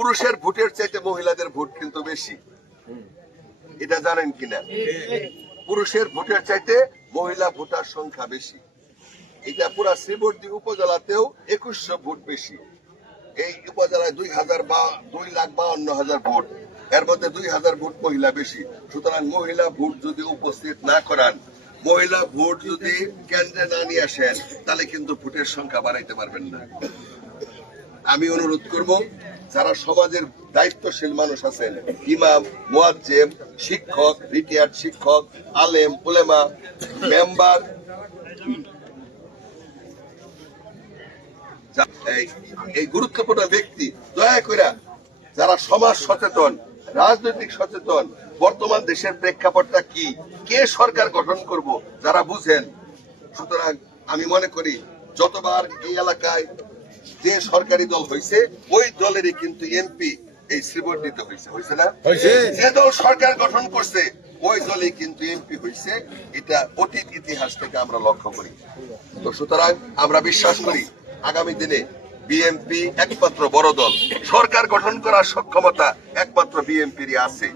পুরুষের ভোটের চাইতে মহিলাদের ভোট কিন্তু বেশি, এটা জানেন কিনা? পুরুষের ভোটের চাইতে মহিলা ভোটার সংখ্যা বেশি। এটা পুরা শ্রীবর্দী উপজেলাতেও 2100 ভোট বেশি। এই উপজেলায় 2,52,000 ভোট, এর মধ্যে 2000 ভোট মহিলা বেশি। সুতরাং মহিলা ভোট যদি উপস্থিত না করান, মহিলা ভোট যদি কেন্দ্রে না নিয়ে আসেন, তাহলে কিন্তু ভোটের সংখ্যা বাড়াইতে পারবেন না। আমি অনুরোধ করব, যারা সমাজের দায়িত্বশীল মানুষ আছেন, ইমাম, মুয়াজ্জিম, শিক্ষক, রিটায়ার্ড শিক্ষক, আলেম, উলেমা, মেম্বার, এই গুরুত্বপূর্ণ ব্যক্তি, দয়া করে যারা সমাজ সচেতন, রাজনৈতিক সচেতন, বর্তমান দেশের প্রেক্ষাপটটা কি, কে সরকার গঠন করব, যারা বুঝেন। সুতরাং আমি মনে করি যতবার এই এলাকায় যে সরকারি দল হয়েছে, ওই দলেরই কিন্তু এমপি এই শ্রীবর্দীতে হয়েছে না? যে দল সরকার গঠন করছে ওই দলই কিন্তু এমপি হয়েছে। এটা অতীত ইতিহাস থেকে আমরা লক্ষ্য করি। তো সুতরাং আমরা বিশ্বাস করি আগামী দিনে বিএনপি একমাত্র বড় দল, সরকার গঠন করার সক্ষমতা একমাত্র বিএনপিরই আছে।